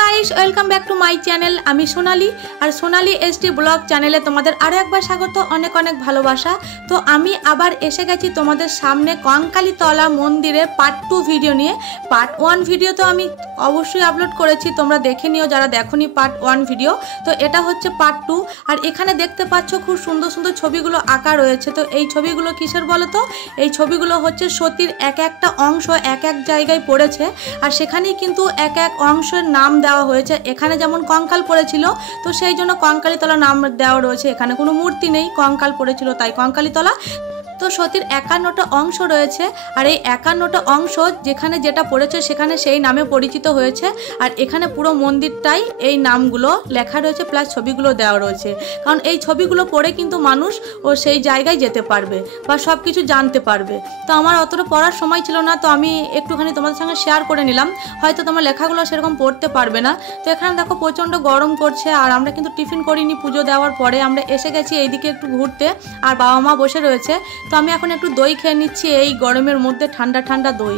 Guys, welcome back to my channel. আমি সোনালি আর সোনালি SD blog চ্যানেলে তোমাদের আরও একবার স্বাগত, অনেক অনেক ভালোবাসা। তো আমি আবার এসে গেছি তোমাদের সামনে কঙ্কালীতলা মন্দিরের পার্ট 2 ভিডিও নিয়ে। পার্ট 1 ভিডিও তো আমি অবশ্যই আপলোড করেছি, তোমরা দেখে নিও যারা দেখোনি পার্ট 1 ভিডিও। তো এটা হচ্ছে পার্ট 2। আর এখানে দেখতে পাচ্ছ খুব সুন্দর সুন্দর ছবিগুলো আঁকা রয়েছে। তো এই ছবিগুলো কিসের বলো তো? এই ছবিগুলো হচ্ছে সতীর এক একটা অংশ এক এক জায়গায় পড়েছে, আর সেখানেই কিন্তু এক এক অংশের নাম দেওয়া হয়েছে। এখানে যেমন কঙ্কাল পড়েছিল, তো সেই জন্য কঙ্কালীতলা নাম দেওয়া রয়েছে। এখানে কোনো মূর্তি নেই, কঙ্কাল পড়েছিল তাই কঙ্কালীতলা। তো সতীর 51টা অংশ রয়েছে, আর এই 51টা অংশ যেখানে যেটা পড়েছে সেখানে সেই নামে পরিচিত হয়েছে। আর এখানে পুরো মন্দিরটাই এই নামগুলো লেখা রয়েছে, প্লাস ছবিগুলো দেওয়া রয়েছে। কারণ এই ছবিগুলো পড়ে কিন্তু মানুষ ও সেই জায়গায় যেতে পারবে বা সব কিছু জানতে পারবে। তো আমার অতটা পড়ার সময় ছিল না, তো আমি একটুখানি তোমাদের সঙ্গে শেয়ার করে নিলাম। হয়তো তোমার লেখাগুলো সেরকম পড়তে পারবে না। তো এখানে দেখো প্রচণ্ড গরম করছে, আর আমরা কিন্তু টিফিন করিনি। পুজো দেওয়ার পরে আমরা এসে গেছি এইদিকে একটু ঘুরতে, আর বাবা মা বসে রয়েছে। তো আমি এখন একটু দই খেয়ে নিচ্ছি, এই গরমের মধ্যে ঠান্ডা ঠান্ডা দই।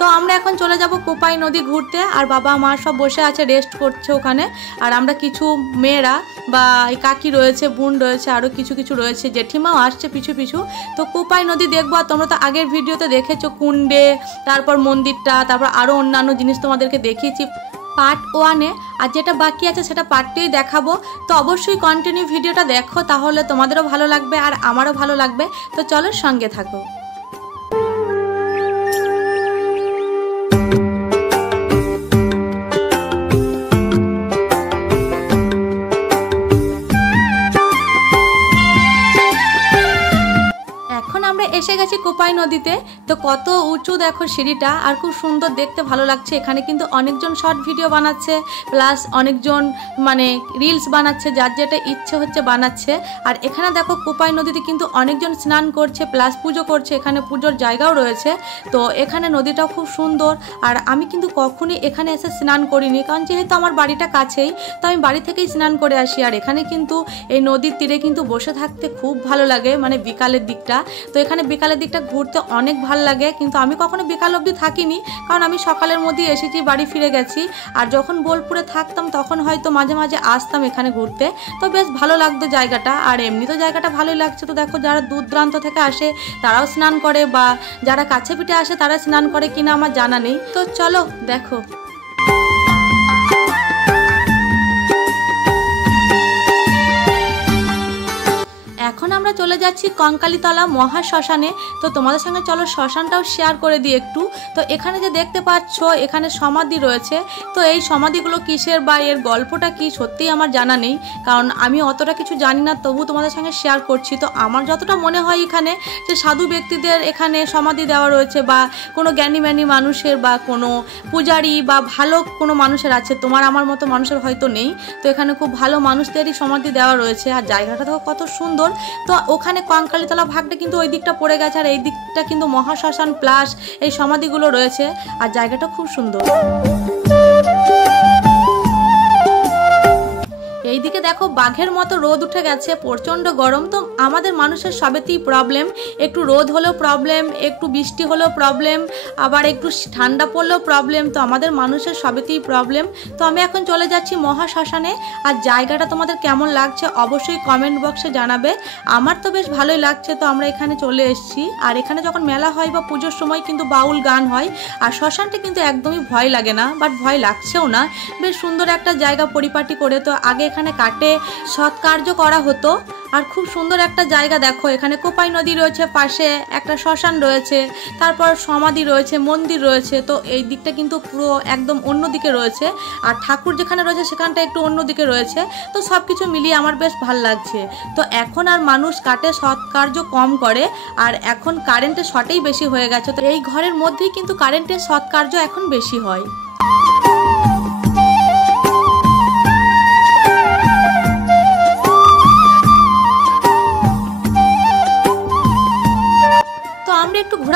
তো আমরা এখন চলে যাব কোপাই নদী ঘুরতে, আর বাবা মা সব বসে আছে, রেস্ট করছে ওখানে। আর আমরা কিছু মেয়েরা বা এই কাকি রয়েছে, বোন রয়েছে, আরও কিছু কিছু রয়েছে, জেঠিমাও আসছে পিছু পিছু। তো কোপাই নদী দেখবো। আর তোমরা তো আগের ভিডিওতে দেখেছো কুণ্ডে, তারপর মন্দিরটা, তারপর আরও অন্যান্য জিনিস তোমাদেরকে দেখিয়েছি পার্ট 1-এ। আর যেটা বাকি আছে সেটা পার্ট 2-ই দেখাবো। তো অবশ্যই কন্টিনিউ ভিডিওটা দেখো, তাহলে তোমাদেরও ভালো লাগবে আর আমারও ভালো লাগবে। তো চলো সঙ্গে থাকো। এসে গেছি কোপাই নদীতে। তো কত উঁচু দেখো সিঁড়িটা, আর খুব সুন্দর দেখতে, ভালো লাগছে। এখানে কিন্তু অনেকজন শর্ট ভিডিও বানাচ্ছে, প্লাস অনেকজন মানে রিলস বানাচ্ছে, যার যেটা ইচ্ছে হচ্ছে বানাচ্ছে। আর এখানে দেখো কোপাই নদীতে কিন্তু অনেকজন স্নান করছে, প্লাস পুজো করছে। এখানে পুজোর জায়গাও রয়েছে। তো এখানে নদীটাও খুব সুন্দর। আর আমি কিন্তু কখনই এখানে এসে স্নান করিনি, কারণ যেহেতু আমার বাড়িটা কাছেই, তো আমি বাড়ি থেকেই স্নান করে আসি। আর এখানে কিন্তু এই নদীর তীরে কিন্তু বসে থাকতে খুব ভালো লাগে, মানে বিকালের দিকটা। তো এখানে বিকালের দিকটা ঘুরতে অনেক ভালো লাগে, কিন্তু আমি কখনো বিকাল অবধি থাকিনি, কারণ আমি সকালের মধ্যেই এসেছি, বাড়ি ফিরে গেছি। আর যখন বোলপুরে থাকতাম তখন হয়তো মাঝে মাঝে আসতাম এখানে ঘুরতে। তো বেশ ভালো লাগতো জায়গাটা, আর এমনি তো জায়গাটা ভালোই লাগছে। তো দেখো যারা দূর দূরান্ত থেকে আসে তারাও স্নান করে, বা যারা কাছে পিঠে আসে তারা স্নান করে কিনা আমার জানা নেই। তো চলো দেখো। এখন আমরা চলে যাচ্ছি কঙ্কালীতলা মহাশ্মশানে। তো তোমাদের সঙ্গে চলো শ্মশানটাও শেয়ার করে দিই একটু। তো এখানে যে দেখতে পাচ্ছ, এখানে সমাধি রয়েছে। তো এই সমাধিগুলো কিসের বা এর গল্পটা কি সত্যিই আমার জানা নেই, কারণ আমি অতটা কিছু জানি না, তবু তোমাদের সঙ্গে শেয়ার করছি। তো আমার যতটা মনে হয় এখানে যে সাধু ব্যক্তিদের এখানে সমাধি দেওয়া রয়েছে, বা কোনো জ্ঞানীম্যানী মানুষের বা কোনো পূজারী বা ভালো কোনো মানুষের আছে, তোমার আমার মতো মানুষের হয়তো নেই। তো এখানে খুব ভালো মানুষদেরই সমাধি দেওয়া রয়েছে। আর জায়গাটা দেখো কত সুন্দর। তো ওখানে কঙ্কালীতলা ভাগটা কিন্তু ওই দিকটা পড়ে গেছে, আর এই দিকটা কিন্তু মহাশ্মশান প্লাস এই সমাধিগুলো রয়েছে। আর জায়গাটা খুব সুন্দর। এইদিকে দেখো বাঘের মতো রোদ উঠে গেছে, প্রচণ্ড গরম। তো আমাদের মানুষের সবেতেই প্রবলেম, একটু রোদ হলেও প্রবলেম, একটু বৃষ্টি হলেও প্রবলেম, আবার একটু ঠান্ডা পড়লেও প্রবলেম। তো আমাদের মানুষের সবেতেই প্রবলেম। তো আমি এখন চলে যাচ্ছি মহাশ্মশানে। আর জায়গাটা তোমাদের কেমন লাগছে অবশ্যই কমেন্ট বক্সে জানাবে। আমার তো বেশ ভালোই লাগছে। তো আমরা এখানে চলে এসেছি, আর এখানে যখন মেলা হয় বা পুজোর সময় কিন্তু বাউল গান হয়। আর শ্মশানটা কিন্তু একদমই ভয় লাগে না, বাট ভয় লাগছেও না। বেশ সুন্দর একটা জায়গা পরিপাটি করে। তো আগে এখানে কাটে সৎকার্য করা হতো, আর খুব সুন্দর একটা জায়গা। দেখো এখানে কোপাই নদী রয়েছে, পাশে একটা শ্মশান রয়েছে, তারপর সমাধি রয়েছে, মন্দির রয়েছে। তো এই দিকটা কিন্তু পুরো একদম অন্যদিকে রয়েছে, আর ঠাকুর যেখানে রয়েছে সেখানটা একটু অন্যদিকে রয়েছে। তো সব কিছু মিলিয়ে আমার বেশ ভাল লাগছে। তো এখন আর মানুষ কাটে সৎকার্য কম করে, আর এখন কারেন্টের শর্টেই বেশি হয়ে গেছে। তো এই ঘরের মধ্যেই কিন্তু কারেন্টের সৎকার্য এখন বেশি হয়।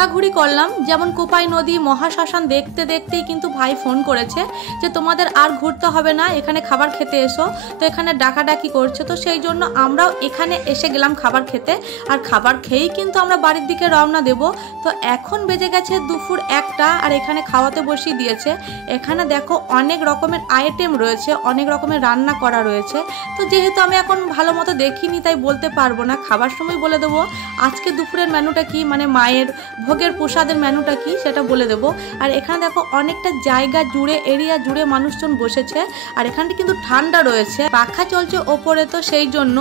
ঘোরাঘুরি করলাম, যেমন কোপাই নদী, মহাশ্মশান দেখতে দেখতেই কিন্তু ভাই ফোন করেছে যে তোমাদের আর ঘুরতে হবে না, এখানে খাবার খেতে এসো। তো এখানে ডাকাডাকি করছে, তো সেই জন্য আমরাও এখানে এসে গেলাম খাবার খেতে। আর খাবার খেয়েই কিন্তু আমরা বাড়ির দিকে রওনা দেব। তো এখন বেজে গেছে দুপুর 1টা, আর এখানে খাওয়াতে বসিয়ে দিয়েছে। এখানে দেখো অনেক রকমের আইটেম রয়েছে, অনেক রকমের রান্না করা রয়েছে। তো যেহেতু আমি এখন ভালো মতো দেখিনি তাই বলতে পারবো না, খাবার সময় বলে দেবো আজকে দুপুরের মেনুটা কি, মানে মায়ের ভোগের প্রসাদের মেনুটা কি সেটা বলে দেবো। আর এখানে দেখো অনেকটা জায়গা জুড়ে, এরিয়া জুড়ে মানুষজন বসেছে। আর এখানটা কিন্তু ঠান্ডা রয়েছে, পাখা চলছে ওপরে, তো সেই জন্য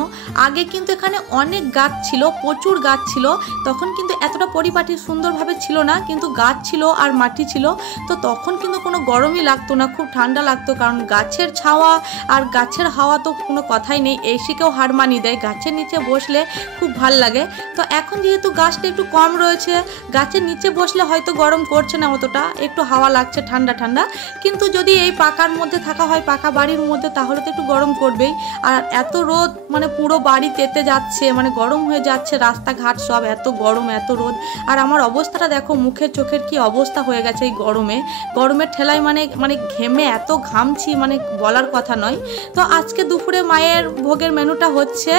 আগে কিন্তু এখানে অনেক গাছ ছিল, প্রচুর গাছ ছিল। তখন কিন্তু এতটা পরিপাটি সুন্দরভাবে ছিল না, কিন্তু গাছ ছিল আর মাটি ছিল। তো তখন কিন্তু কোনো গরমই লাগতো না, খুব ঠান্ডা লাগতো, কারণ গাছের ছাওয়া আর গাছের হাওয়া তো কোনো কথাই নেই, এসিকেও হার মানিয়ে দেয়। গাছের নিচে বসলে খুব ভাল লাগে। তো এখন যেহেতু গাছটা একটু কম রয়েছে, গাছের নিচে বসলে হয়তো গরম করছে না অতটা, একটু হাওয়া লাগছে ঠান্ডা ঠান্ডা। কিন্তু যদি এই পাকার মধ্যে থাকা হয়, পাকা বাড়ির মধ্যে, তাহলে তো একটু গরম করবেই। আর এত রোদ, মানে পুরো বাড়ি তেতে যাচ্ছে, মানে গরম হয়ে যাচ্ছে, রাস্তাঘাট সব এত গরম, এত রোদ। আর আমার অবস্থাটা দেখো, মুখের চোখের কি অবস্থা হয়ে গেছে এই গরমের ঠেলায়, মানে ঘেমে এত ঘামছি, মানে বলার কথা নয়। তো আজকে দুপুরে মায়ের ভোগের মেনুটা হচ্ছে,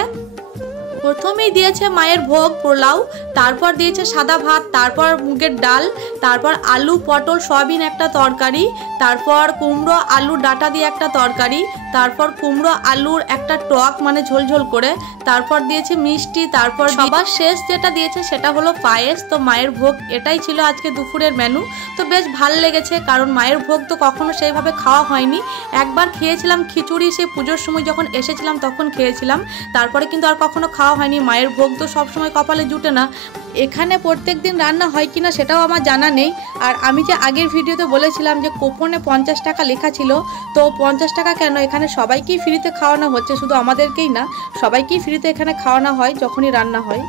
প্রথমেই দিয়েছে মায়ের ভোগ পোলাও, তারপর দিয়েছে সাদা ভাত, তারপর মুগের ডাল, তারপর আলু পটল সয়াবিন একটা তরকারি, তারপর কুমড়ো আলু ডাঁটা দিয়ে একটা তরকারি, তারপর কুমড়ো আলুর একটা টক মানে ঝোলঝোল করে, তারপর দিয়েছে মিষ্টি, তারপর সবার শেষ যেটা দিয়েছে সেটা হলো পায়েস। তো মায়ের ভোগ এটাই ছিল আজকে দুপুরের মেনু। তো বেশ ভাল লেগেছে, কারণ মায়ের ভোগ তো কখনো সেইভাবে খাওয়া হয়নি। একবার খেয়েছিলাম খিচুড়ি, সেই পুজোর সময় যখন এসেছিলাম তখন খেয়েছিলাম, তারপরে কিন্তু আর কখনো খাওয়া হয়নি। মায়ের ভোগ তো সবসময় কপালে জুটে না। এখানে প্রত্যেক দিন রান্না হয় কিনা সেটাও আমার জানা নেই। আর আমি যে আগের ভিডিওতে বলেছিলাম যে কুপনে 50 টাকা লেখা ছিল, তো 50 টাকা কেন, এখানে সবাইকেই ফ্রিতে খাওয়ানো হচ্ছে, শুধু আমাদেরকেই না, সবাইকেই ফ্রিতে এখানে খাওয়ানো হয় যখনই রান্না হয়।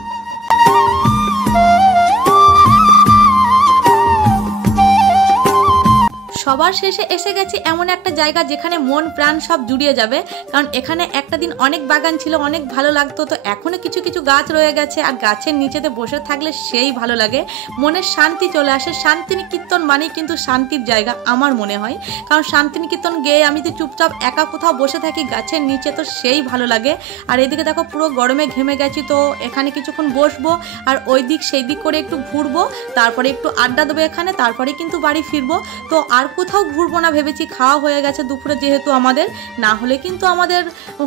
সবার শেষে এসে গেছি এমন একটা জায়গা যেখানে মন প্রাণ সব জুড়িয়ে যাবে, কারণ এখানে একটা দিন অনেক বাগান ছিল, অনেক ভালো লাগতো। তো এখনও কিছু কিছু গাছ রয়ে গেছে, আর গাছের নিচেতে বসে থাকলে সেই ভালো লাগে, মনের শান্তি চলে আসে। শান্তিনিকেতন মানেই কিন্তু শান্তির জায়গা আমার মনে হয়, কারণ শান্তিনিকেতন গিয়ে আমি তো চুপচাপ একা কোথাও বসে থাকি গাছের নিচে, তো সেই ভালো লাগে। আর এদিকে দেখো পুরো গরমে ঘেমে গেছি, তো এখানে কিছুক্ষণ বসবো, আর ওই দিক সেই দিক করে একটু ঘুরবো, তারপরে একটু আড্ডা দেবো এখানে, তারপরে কিন্তু বাড়ি ফিরবো। তো আর কোথাও ঘুরবো না ভেবেছি, খাওয়া হয়ে গেছে দুপুরে যেহেতু আমাদের, না হলে কিন্তু আমাদের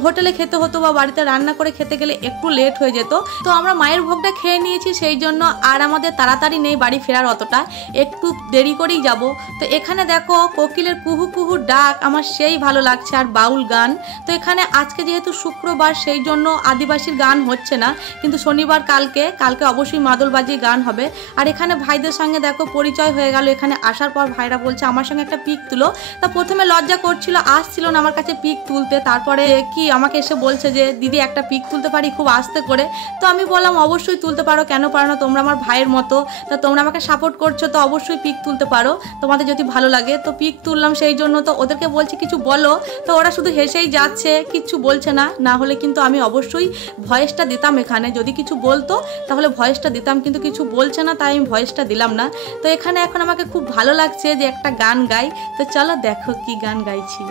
হোটেলে খেতে হতো বা বাড়িতে রান্না করে খেতে গেলে একটু লেট হয়ে যেত। তো আমরা মায়ের ভোগটা খেয়ে নিয়েছি, সেই জন্য আর আমাদের তাড়াতাড়ি নেই বাড়ি ফেরার, অতটা একটু দেরি করেই যাব। তো এখানে দেখো কোকিলের কুহু কুহু ডাক আমার সেই ভালো লাগছে, আর বাউল গান। তো এখানে আজকে যেহেতু শুক্রবার সেই জন্য আদিবাসীর গান হচ্ছে না, কিন্তু শনিবার কালকে অবশ্যই মাদলবাজি গান হবে। আর এখানে ভাইদের সঙ্গে দেখো পরিচয় হয়ে গেল। এখানে আসার পর ভাইরা বলছে আমার সঙ্গে একটা পিক তুলো। তা প্রথমে লজ্জা করছিল, আসছিল না আমার কাছে পিক তুলতে, তারপরে কি আমাকে এসে বলছে যে দিদি একটা পিক তুলতে পারি খুব আস্তে করে। তো আমি বললাম অবশ্যই তুলতে পারো, কেন পারো না, তোমরা আমার ভাইয়ের মতো, তা তোমরা আমাকে সাপোর্ট করছো, তো অবশ্যই পিক তুলতে পারো তোমাদের যদি ভালো লাগে। তো পিক তুললাম সেই জন্য। তো ওদেরকে বলছি কিছু বলো, তো ওরা শুধু হেসেই যাচ্ছে, কিচ্ছু বলছে না। না হলে কিন্তু আমি অবশ্যই ভয়েসটা দিতাম এখানে, যদি কিছু বলতো তাহলে ভয়েসটা দিতাম, কিন্তু কিছু বলছে না তাই আমি ভয়েসটা দিলাম না। তো এখানে এখন আমাকে খুব ভালো লাগছে যে একটা গান গাই। তো চলো দেখো কি গান গাইছি।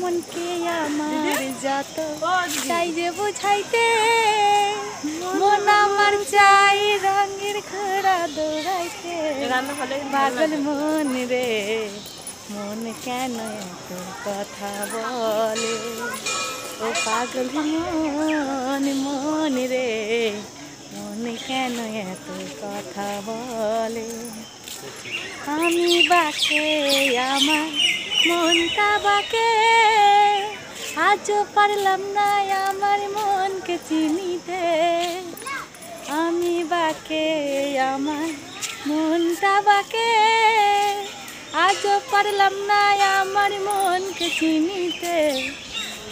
মনকে আমার যত চাই যে বুঝাইতে, মন আমার চাই রঙের ঘোড়া দৌড়াইতে, পাগল মন রে মন কেন এত কথা বলে, ও পাগল মন রে মন কেন এত কথা বলে, আমি বাকে আমার মনটা বাকে, আজও পারলাম না আমার মনকে চিনিতে, আমি বাকে আমার মনটা বাকে, আজও পারলাম না আমার মনকে চিনিতে,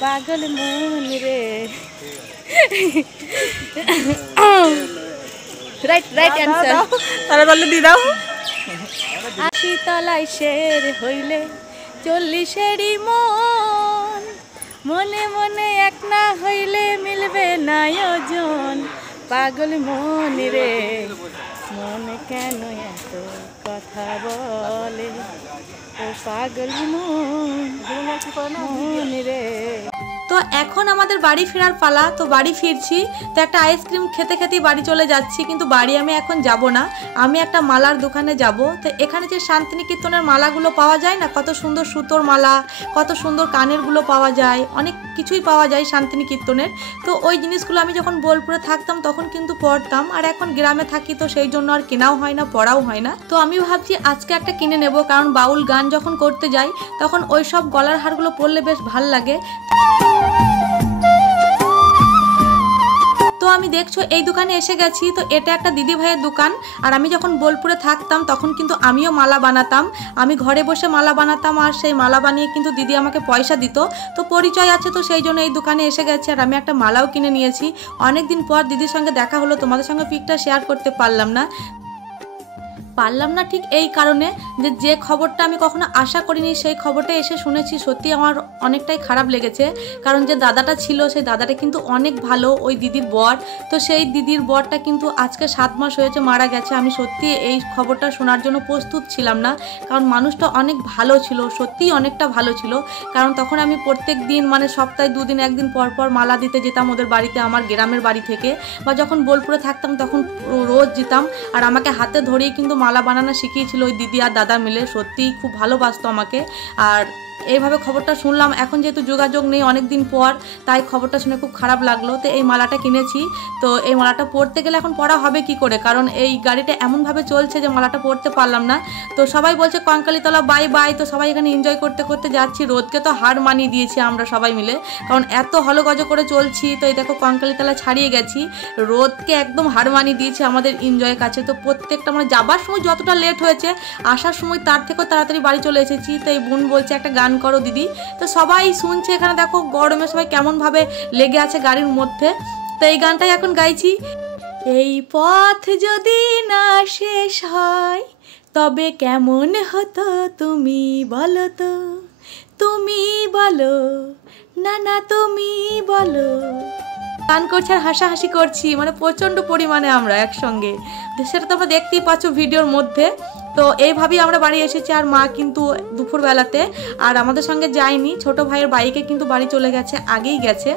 পাগল মন রে। রাইট অ্যান্সার, তাহলে বললে দিয়ে দাও। ৮০ তলায় শের হইলে ৪০-এরই মন, মনে মনে এক না হইলে মিলবে না ওজন, পাগল মন রে মন কেন এত কথা বলে ও পাগল মন রে। তো এখন আমাদের বাড়ি ফেরার পালা, তো বাড়ি ফিরছি। তো একটা আইসক্রিম খেতে খেতেই বাড়ি চলে যাচ্ছি, কিন্তু বাড়ি আমি এখন যাব না, আমি একটা মালার দোকানে যাব। তো এখানে যে শান্তিনিকেতনের মালাগুলো পাওয়া যায় না, কত সুন্দর সুতোর মালা, কত সুন্দর কানেরগুলো পাওয়া যায়, অনেক কিছুই পাওয়া যায় শান্তিনিকেতনের। তো ওই জিনিসগুলো আমি যখন বোলপুরে থাকতাম তখন কিন্তু পরতাম, আর এখন গ্রামে থাকি তো সেই জন্য আর কেনাও হয় না, পরাও হয় না। তো আমি ভাবছি আজকে একটা কিনে নেব, কারণ বাউল গান যখন করতে যাই তখন ওই সব গলার হারগুলো পরলে বেশ ভাল লাগে। তো আমি দেখছো এই দোকানে এসে গেছি। তো এটা একটা দিদি ভাইয়ের দোকান, আর আমি যখন বোলপুরে থাকতাম তখন কিন্তু আমিও মালা বানাতাম, আমি ঘরে বসে মালা বানাতাম, আর সেই মালা বানিয়ে কিন্তু দিদি আমাকে পয়সা দিত। তো পরিচয় আছে, তো সেই জন্য এই দোকানে এসে গেছি, আর আমি একটা মালাও কিনে নিয়েছি। অনেকদিন পর দিদির সঙ্গে দেখা হলো, তোমাদের সঙ্গে পিকটা শেয়ার করতে পারলাম না ঠিক এই কারণে যে খবরটা আমি কখনো আশা করিনি সেই খবরটা এসে শুনেছি, সত্যি আমার অনেকটাই খারাপ লেগেছে। কারণ যে দাদাটা ছিল সেই দাদাটা কিন্তু অনেক ভালো, ওই দিদির বর। তো সেই দিদির বরটা কিন্তু আজকে 7 মাস হয়েছে মারা গেছে। আমি সত্যি এই খবরটা শোনার জন্য প্রস্তুত ছিলাম না, কারণ মানুষটা অনেক ভালো ছিল, সত্যিই অনেকটা ভালো ছিল। কারণ তখন আমি প্রত্যেক দিন মানে সপ্তাহে 2 দিন 1 দিন পর পর মালা দিতে যেতাম ওদের বাড়িতে, আমার গ্রামের বাড়ি থেকে, বা যখন বোলপুরে থাকতাম তখন রোজ যেতাম, আর আমাকে হাতে ধরেই কিন্তু মালা বানানো শিখিয়েছিল ওই দিদি আর দাদা মিলে। সত্যিই খুব ভালোবাসতো আমাকে। আর এইভাবে খবরটা শুনলাম, এখন যেহেতু যোগাযোগ নেই অনেক দিন পর, তাই খবরটা শুনে খুব খারাপ লাগলো। তো এই মালাটা কিনেছি, তো এই মালাটা পরতে গেলে এখন পরা হবে কি করে, কারণ এই গাড়িটা এমনভাবে চলছে যে মালাটা পরতে পারলাম না। তো সবাই বলছে কঙ্কালীতলা বাই বাই, তো সবাই এখানে এনজয় করতে করতে যাচ্ছি। রোদকে তো হার মানিয়ে দিয়েছি আমরা সবাই মিলে, কারণ এত হলগজ করে চলছি। তো এই দেখো কঙ্কালীতলা ছাড়িয়ে গেছি, রোদকে একদম হার মানিয়ে দিয়েছি আমাদের এনজয়ের কাছে। তো প্রত্যেকটা মানে যাবার সময় যতটা লেট হয়েছে, আসার সময় তার থেকেও তাড়াতাড়ি বাড়ি চলে এসেছি। তো এই বোন বলছে একটা গান করো দিদি, তো সবাই শুনছে। এখানে দেখো গরমে সবাই কেমনভাবে লেগে আছে গাড়ির মধ্যে। তো এই গানটাই এখন গাইছি। এই পথ যদি না শেষ হয় তবে কেমন হতো তুমি বলো তো, তুমি বলো না, না তুমি বলো। গান করছি আর হাসাহাসি করছি, মানে প্রচণ্ড পরিমাণে আমরা একসঙ্গে, সেটা তোমরা দেখতেই পাচ্ছ ভিডিওর মধ্যে। তো এইভাবেই আমরা বাড়ি এসেছি, আর মা কিন্তু দুপুরবেলাতে আর আমাদের সঙ্গে যায়নি, ছোট ভাইয়ের বাইকে কিন্তু বাড়ি চলে গেছে, আগেই গেছে।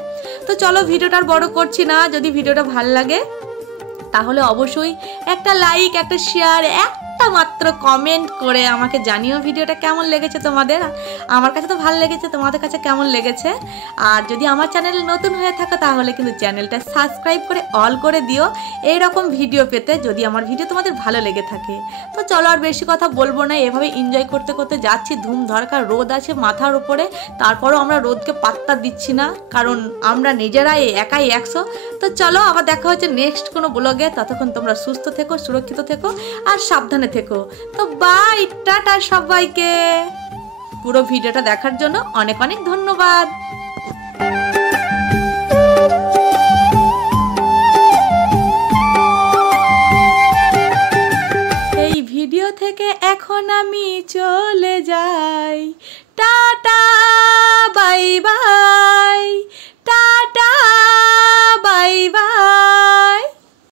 তো চলো ভিডিওটা আর বড় করছি না, যদি ভিডিওটা ভালো লাগে তাহলে অবশ্যই একটা লাইক, একটা শেয়ার, একটা মাত্র কমেন্ট করে আমাকে জানিও ভিডিওটা কেমন লেগেছে তোমাদের। আমার কাছে তো ভালো লেগেছে, তোমাদের কাছে কেমন লেগেছে। আর যদি আমার চ্যানেল নতুন হয়ে থাকে তাহলে কিন্তু চ্যানেলটা সাবস্ক্রাইব করে অল করে দিও এইরকম ভিডিও পেতে, যদি আমার ভিডিও তোমাদের ভালো লেগে থাকে। তো চলো আর বেশি কথা বলবো না, এভাবে এনজয় করতে করতে যাচ্ছি। ধুম ধরকার রোদ আছে মাথার উপরে, তারপরও আমরা রোদকে পাত্তা দিচ্ছি না, কারণ আমরা নিজেরাই একাই 100। তো চলো আবার দেখা হচ্ছে নেক্সট কোনো ব্লগে, ততক্ষণ তোমরা সুস্থ থেকো, সুরক্ষিত থেকো আর সাবধানে থেকো। তো বাই, টাটা সবাইকে। পুরো ভিডিওটা দেখার জন্য অনেক অনেক ধন্যবাদ। এই ভিডিও থেকে এখন আমি চলে